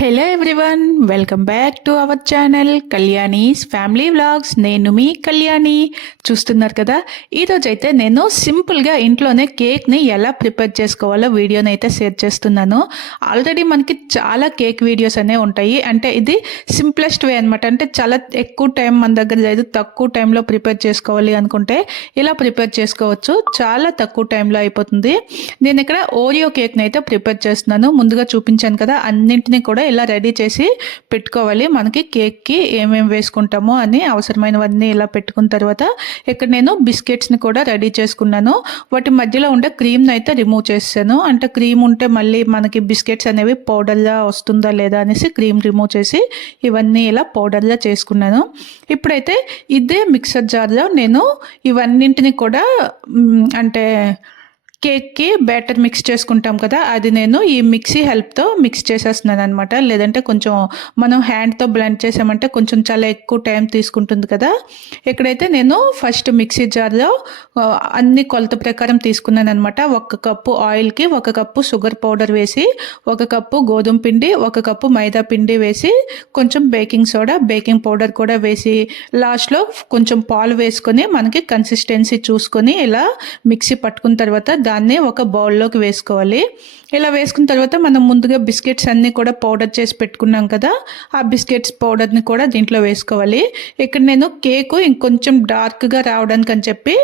Hello everyone welcome back to our channel Kalyani's family vlogs నేను మీ కళ్యాణి చూస్తున్నారు కదా? ఈరోజు అయితే నేను సింపుల్గా ఇంట్లోనే కేక్ని ఎలా ప్రిపేర్ చేసుకోవాలో వీడియోని అయితే షేర్ చేస్తున్నాను. ఆల్రెడీ మనకి చాలా కేక్ వీడియోస్ అనేవి ఉంటాయి. అంటే ఇది సింప్లెస్ట్ వే అనమాట అంటే చాలా ఎక్కువ టైం మన దగ్గర లేదు తక్కువ టైంలో ప్రిపేర్ చేసుకోవాలి అనుకుంటే ఇలా ప్రిపేర్ చేసుకోవచ్చు. చాలా తక్కువ టైంలో అయిపోతుంది. నేను ఇక్కడ ఓరియో కేక్ని అయితే ప్రిపేర్ చేస్తున్నాను. ముందుగా చూపించాను కదా అన్నింటినీ కూడా ఇలా రెడీ చేసి పెట్టుకోవాలి. మనకి కేక్కి ఏమేమి వేసుకుంటామో అని అవసరమైనవన్నీ ఇలా పెట్టుకున్న తర్వాత ఇక్కడ నేను బిస్కెట్స్ని కూడా రెడీ చేసుకున్నాను. వాటి మధ్యలో ఉండే క్రీమ్ని అయితే రిమూవ్ చేసాను అంటే క్రీమ్ ఉంటే మళ్ళీ మనకి బిస్కెట్స్ అనేవి పౌడర్లా వస్తుందా లేదా అనేసి క్రీమ్ రిమూవ్ చేసి ఇవన్నీ ఇలా పౌడర్లా చేసుకున్నాను. ఇప్పుడైతే ఇదే మిక్సర్ జార్లో నేను ఇవన్నింటిని కూడా అంటే కేక్కి బ్యాటర్ మిక్స్ చేసుకుంటాం కదా అది నేను ఈ మిక్సీ హెల్ప్తో మిక్స్ చేసేస్తున్నాను అనమాట లేదంటే కొంచెం మనం హ్యాండ్తో బ్లెండ్ చేసామంటే కొంచెం చాలా ఎక్కువ టైం తీసుకుంటుంది కదా. ఇక్కడైతే నేను ఫస్ట్ మిక్సీ జార్లో అన్ని కొలత ప్రకారం తీసుకున్నాను అనమాట ఒక కప్పు ఆయిల్కి ఒక కప్పు షుగర్ పౌడర్ వేసి ఒక కప్పు గోధుమ పిండి ఒక కప్పు మైదా పిండి వేసి కొంచెం బేకింగ్ సోడా బేకింగ్ పౌడర్ కూడా వేసి లాస్ట్లో కొంచెం పాలు వేసుకొని మనకి కన్సిస్టెన్సీ చూసుకొని ఇలా మిక్సీ పట్టుకున్న తర్వాత దాన్ని ఒక బౌల్లోకి వేసుకోవాలి. ఇలా వేసుకున్న తర్వాత మనం ముందుగా బిస్కెట్స్ అన్నీ కూడా పౌడర్ చేసి పెట్టుకున్నాం కదా ఆ బిస్కెట్స్ పౌడర్ని కూడా దీంట్లో వేసుకోవాలి. ఇక్కడ నేను కేకు ఇంకొంచెం డార్క్గా రావడానికి అని చెప్పి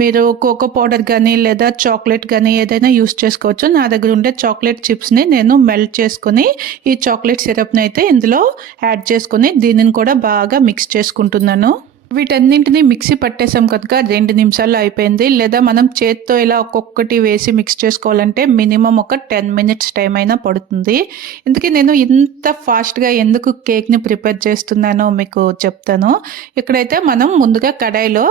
మీరు కోకో పౌడర్ కానీ లేదా చాక్లెట్ కానీ ఏదైనా యూస్ చేసుకోవచ్చు. నా దగ్గర ఉండే చాక్లెట్ చిప్స్ని నేను మెల్ట్ చేసుకొని ఈ చాక్లెట్ సిరప్ని అయితే ఇందులో యాడ్ చేసుకొని దీనిని కూడా బాగా మిక్స్ చేసుకుంటున్నాను. వీటన్నింటినీ మిక్సీ పట్టేసాం కనుక రెండు నిమిషాల్లో అయిపోయింది. లేదా మనం చేత్తో ఇలా ఒక్కొక్కటి వేసి మిక్స్ చేసుకోవాలంటే మినిమం ఒక టెన్ మినిట్స్ టైం అయినా పడుతుంది. ఇందుకే నేను ఇంత ఫాస్ట్గా ఎందుకు కేక్ని ప్రిపేర్ చేస్తున్నానో మీకు చెప్తాను. ఇక్కడైతే మనం ముందుగా కడాయిలో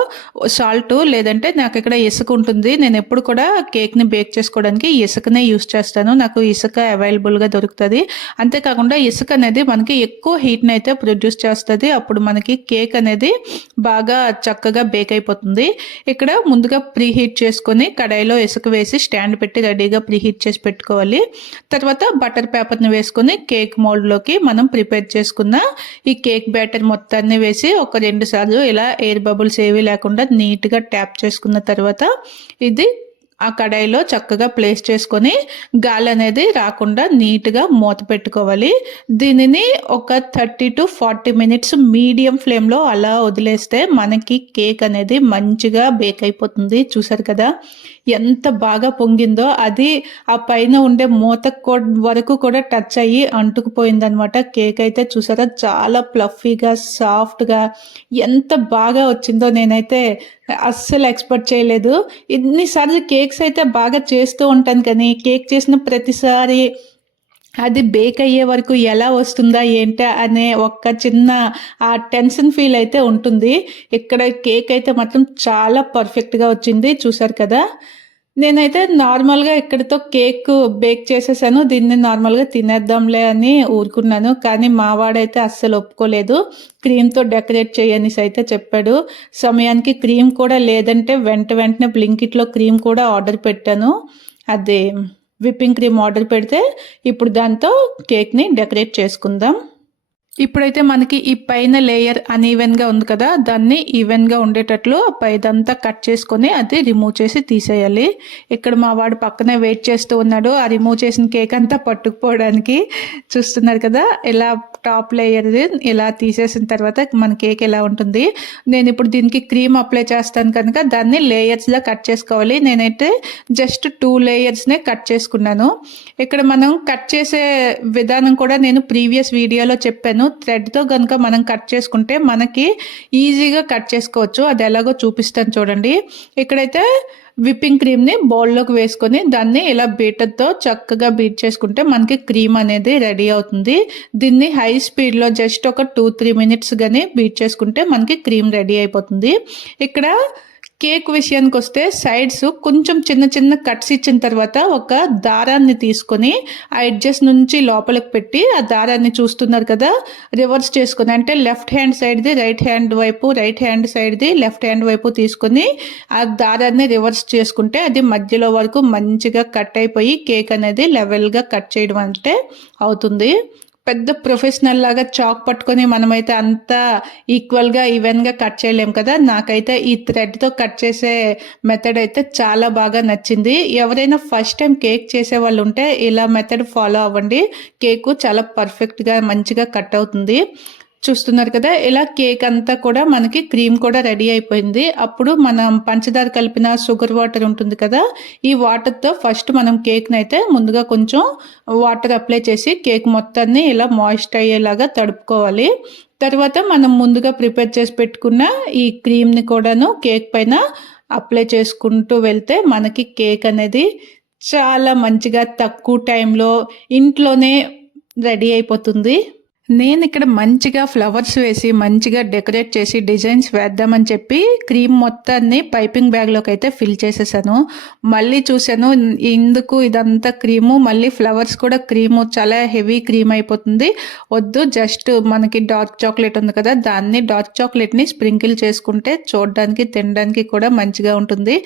సాల్ట్ లేదంటే నాకు ఇక్కడ ఇసుక ఉంటుంది. నేను ఎప్పుడు కూడా కేక్ని బేక్ చేసుకోవడానికి ఇసుకనే యూస్ చేస్తాను. నాకు ఇసుక అవైలబుల్గా దొరుకుతుంది. అంతేకాకుండా ఇసుక అనేది మనకి ఎక్కువ హీట్ని అయితే ప్రొడ్యూస్ చేస్తుంది. అప్పుడు మనకి కేక్ అనేది బాగా చక్కగా బేక్ అయిపోతుంది. ఇక్కడ ముందుగా ప్రీ హీట్ చేసుకొని కడాయిలో ఇసుక వేసి స్టాండ్ పెట్టి రెడీగా ప్రీ హీట్ చేసి పెట్టుకోవాలి. తర్వాత బటర్ పేపర్ని వేసుకొని కేక్ మోల్డ్లోకి మనం ప్రిపేర్ చేసుకున్న ఈ కేక్ బ్యాటర్ మొత్తాన్ని వేసి ఒక రెండు సార్లు ఇలా ఎయిర్ బబుల్స్ ఏవి లేకుండా నీట్గా ట్యాప్ చేసుకున్న తర్వాత ఇది ఆ కడాయిలో చక్కగా ప్లేస్ చేసుకొని గాలి అనేది రాకుండా నీట్గా మూత పెట్టుకోవాలి. దీనిని ఒక thirty to forty minutes medium ఫ్లేమ్లో అలా వదిలేస్తే మనకి కేక్ అనేది మంచిగా బేక్ అయిపోతుంది. చూసారు కదా? ఎంత బాగా పొంగిందో అది ఆ పైన ఉండే మూత కో- వరకు కూడా టచ్ అయ్యి అంటుకుపోయింది అనమాట కేక్ అయితే చూసారా? చాలా ప్లఫీగా సాఫ్ట్గా ఎంత బాగా వచ్చిందో నేనైతే అస్సలు ఎక్స్పెక్ట్ చేయలేదు. ఇన్నిసార్లు కేక్స్ అయితే బాగా చేస్తూ ఉంటాను కానీ కేక్ చేసిన ప్రతిసారి అది బేక్ అయ్యే వరకు ఎలా వస్తుందా ఏంటా అనే ఒక్క చిన్న ఆ టెన్షన్ ఫీల్ అయితే ఉంటుంది. ఇక్కడ కేక్ అయితే మాత్రం చాలా పర్ఫెక్ట్గా వచ్చింది చూసారు కదా? నేనైతే నార్మల్గా ఇక్కడితో కేక్ బేక్ చేసేసాను దీన్ని నార్మల్గా తినేద్దాంలే అని ఊరుకున్నాను కానీ మావాడైతే అస్సలు ఒప్పుకోలేదు. క్రీమ్తో డెకరేట్ చేయనిసి అయితే చెప్పాడు. సమయానికి క్రీమ్ కూడా లేదంటే వెంట వెంటనే బ్లింకిట్లో క్రీమ్ కూడా ఆర్డర్ పెట్టాను. అదే. విప్పింగ్ క్రీమ్ ఆర్డర్ పెడితే ఇప్పుడు దాంతో కేక్ని డెకరేట్ చేసుకుందాం. ఇప్పుడైతే మనకి ఈ పైన లేయర్ అన్ఈవెన్గా ఉంది కదా దాన్ని ఈవెన్గా ఉండేటట్లు పైదంతా కట్ చేసుకొని అది రిమూవ్ చేసి తీసేయాలి. ఇక్కడ మా వాడు పక్కనే వెయిట్ చేస్తూ ఉన్నాడు. ఆ రిమూవ్ చేసిన కేక్ అంతా పట్టుకుపోవడానికి చూస్తున్నారు కదా ఇలా టాప్ లేయర్ ఇలా తీసేసిన తర్వాత మన కేక్ ఎలా ఉంటుంది. నేను ఇప్పుడు దీనికి క్రీమ్ అప్లై చేస్తాను కనుక దాన్ని లేయర్స్లో కట్ చేసుకోవాలి. నేనైతే జస్ట్ టూ లేయర్స్నే కట్ చేసుకున్నాను. ఇక్కడ మనం కట్ చేసే విధానం కూడా నేను ప్రీవియస్ వీడియోలో చెప్పాను. థ్రెడ్తో కనుక మనం కట్ చేసుకుంటే మనకి ఈజీగా కట్ చేసుకోవచ్చు. అది ఎలాగో చూపిస్తాను చూడండి. ఇక్కడైతే విప్పింగ్ క్రీమ్ని బౌల్లోకి వేసుకొని దాన్ని ఇలా బీటర్తో చక్కగా బీట్ చేసుకుంటే మనకి క్రీమ్ అనేది రెడీ అవుతుంది. దీన్ని హై స్పీడ్లో జస్ట్ ఒక టూ త్రీ మినిట్స్ కానీ బీట్ చేసుకుంటే మనకి క్రీమ్ రెడీ అయిపోతుంది. ఇక్కడ కేక్ విషయానికి వస్తే సైడ్స్ కొంచెం చిన్న చిన్న కట్స్ ఇచ్చిన తర్వాత ఒక దారాన్ని తీసుకొని ఆ ఎడ్జెస్ నుంచి లోపలికి పెట్టి ఆ దారాన్ని చూస్తున్నారు కదా రివర్స్ చేసుకుని అంటే లెఫ్ట్ హ్యాండ్ సైడ్ది రైట్ హ్యాండ్ వైపు రైట్ హ్యాండ్ సైడ్ది లెఫ్ట్ హ్యాండ్ వైపు తీసుకొని ఆ దారాన్ని రివర్స్ చేసుకుంటే అది మధ్యలో వరకు మంచిగా కట్ అయిపోయి కేక్ అనేది లెవెల్గా కట్ చేయడం అంటే అవుతుంది. పెద్ద ప్రొఫెషనల్ లాగా చాక్ పట్టుకొని మనమైతే అంత ఈక్వల్గా ఈవెన్గా కట్ చేయలేం కదా? నాకైతే ఈ థ్రెడ్తో కట్ చేసే మెథడ్ అయితే చాలా బాగా నచ్చింది. ఎవరైనా ఫస్ట్ టైం కేక్ చేసే వాళ్ళు ఉంటే ఇలా మెథడ్ ఫాలో అవ్వండి. కేకు చాలా పర్ఫెక్ట్గా మంచిగా కట్ అవుతుంది. చూస్తున్నారు కదా ఇలా కేక్ అంతా కూడా మనకి క్రీమ్ కూడా రెడీ అయిపోయింది. అప్పుడు మనం పంచదార కలిపిన షుగర్ వాటర్ ఉంటుంది కదా ఈ వాటర్తో ఫస్ట్ మనం కేక్ని అయితే ముందుగా కొంచెం వాటర్ అప్లై చేసి కేక్ మొత్తాన్ని ఇలా మాయిస్ట్ అయ్యేలాగా తడుపుకోవాలి. తర్వాత మనం ముందుగా ప్రిపేర్ చేసి పెట్టుకున్న ఈ క్రీమ్ని కూడాను కేక్ పైన అప్లై చేసుకుంటూ వెళ్తే మనకి కేక్ అనేది చాలా మంచిగా తక్కువ టైంలో ఇంట్లోనే రెడీ అయిపోతుంది. నేను ఇక్కడ మంచిగా ఫ్లవర్స్ వేసి మంచిగా డెకరేట్ చేసి డిజైన్స్ వేద్దామని చెప్పి క్రీమ్ మొత్తాన్ని పైపింగ్ బ్యాగ్లోకి అయితే ఫిల్ చేసేసాను. మళ్ళీ చూశాను ఇందుకు ఇదంతా క్రీము మళ్ళీ ఫ్లవర్స్ కూడా క్రీము చాలా హెవీ క్రీమ్ అయిపోతుంది. వద్దు జస్ట్ మనకి డార్క్ చాక్లెట్ ఉంది కదా దాన్ని డార్క్ చాక్లెట్ని స్ప్రింకిల్ చేసుకుంటే చూడడానికి తినడానికి కూడా మంచిగా ఉంటుంది.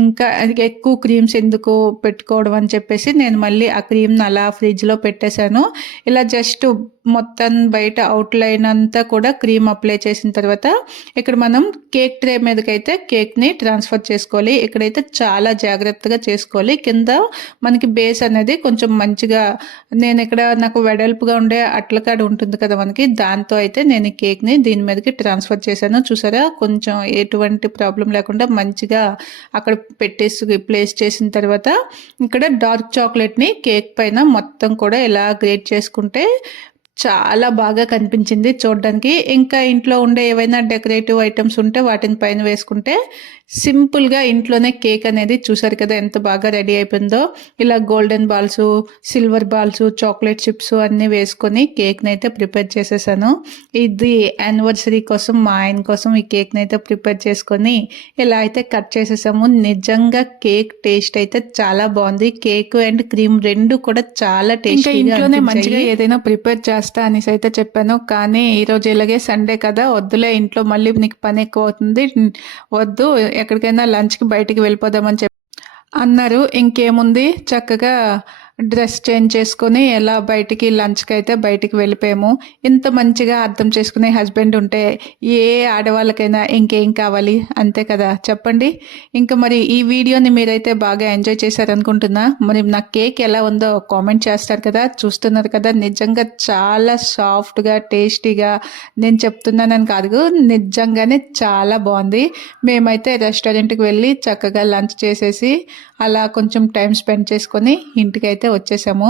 ఇంకా ఎక్కువ క్రీమ్స్ ఎందుకు పెట్టుకోవడం అని చెప్పేసి నేను మళ్ళీ ఆ క్రీమ్ని అలా ఫ్రిడ్జ్లో పెట్టేశాను. ఇలా జస్ట్ మొత్తం బయట అవుట్లైన్ అంతా కూడా క్రీమ్ అప్లై చేసిన తర్వాత ఇక్కడ మనం కేక్ ట్రే మీదకైతే కేక్ని ట్రాన్స్ఫర్ చేసుకోవాలి. ఇక్కడైతే చాలా జాగ్రత్తగా చేసుకోవాలి. కింద మనకి బేస్ అనేది కొంచెం మంచిగా నేను ఇక్కడ నాకు వెడల్పుగా ఉండే అట్లకాడ ఉంటుంది కదా మనకి. దాంతో అయితే నేను ఈ కేక్ని దీని మీదకి ట్రాన్స్ఫర్ చేశాను. చూసారా? కొంచెం ఎటువంటి ప్రాబ్లం లేకుండా మంచిగా అక్కడ పెట్టేసి ప్లేస్ చేసిన తర్వాత ఇక్కడ డార్క్ చాక్లెట్ని కేక్ పైన మొత్తం కూడా ఇలా గ్రేట్ చేసుకుంటే చాలా బాగా కనిపించింది చూడడానికి. ఇంకా ఇంట్లో ఉండే ఏవైనా డెకరేటివ్ ఐటమ్స్ ఉంటే వాటిని పైన వేసుకుంటే సింపుల్గా ఇంట్లోనే కేక్ అనేది చూసారు కదా ఎంత బాగా రెడీ అయిపోయిందో. ఇలా golden balls silver balls chocolate chips అన్నీ వేసుకొని కేక్ని అయితే ప్రిపేర్ చేసేసాను. ఇది యానివర్సరీ కోసం మా ఆయన కోసం ఈ కేక్ని అయితే ప్రిపేర్ చేసుకొని ఇలా అయితే కట్ చేసేసాము. నిజంగా కేక్ టేస్ట్ అయితే చాలా బాగుంది. కేక్ అండ్ క్రీమ్ రెండు కూడా చాలా టేస్ట్ ఇంట్లోనే మంచిగా ఏదైనా ప్రిపేర్ కష్ట అనేసి అయితే చెప్పాను. కానీ ఈరోజు ఇలాగే సండే కదా వద్దులే ఇంట్లో మళ్ళీ నీకు పని ఎక్కువ అవుతుంది వద్దు ఎక్కడికైనా లంచ్కి బయటికి వెళ్ళిపోదామని చెప్పి అన్నారు. ఇంకేముంది? చక్కగా డ్రెస్ చేంజ్ చేసుకొని ఎలా బయటికి లంచ్కి అయితే బయటికి వెళ్ళిపోయాము. ఇంత మంచిగా అర్థం చేసుకునే హస్బెండ్ ఉంటే ఏ ఆడవాళ్ళకైనా ఇంకేం కావాలి? అంతే కదా. చెప్పండి. ఇంకా మరి ఈ వీడియోని మీరైతే బాగా ఎంజాయ్ చేశారనుకుంటున్నా. మరి నా కేక్ ఎలా ఉందో కామెంట్ చేస్తారు కదా. చూస్తున్నారు కదా. నిజంగా చాలా సాఫ్ట్గా టేస్టీగా నేను చెప్తున్నానని కాదు. నిజంగానే చాలా బాగుంది. మేమైతే రెస్టారెంట్కి వెళ్ళి చక్కగా లంచ్ చేసేసి అలా కొంచెం టైం స్పెండ్ చేసుకొని ఇంటికి అయితే అయితే వచ్చేసాము.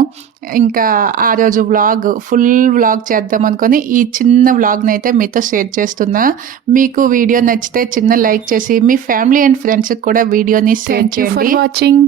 ఇంకా ఆ రోజు వ్లాగ్ ఫుల్ వ్లాగ్ చేద్దాం అనుకొని ఈ చిన్న వ్లాగ్ని అయితే మీతో షేర్ చేస్తున్నా. మీకు వీడియో నచ్చితే చిన్న లైక్ చేసి మీ ఫ్యామిలీ అండ్ ఫ్రెండ్స్కి కూడా వీడియోని షేర్ చేయండి. వాచింగ్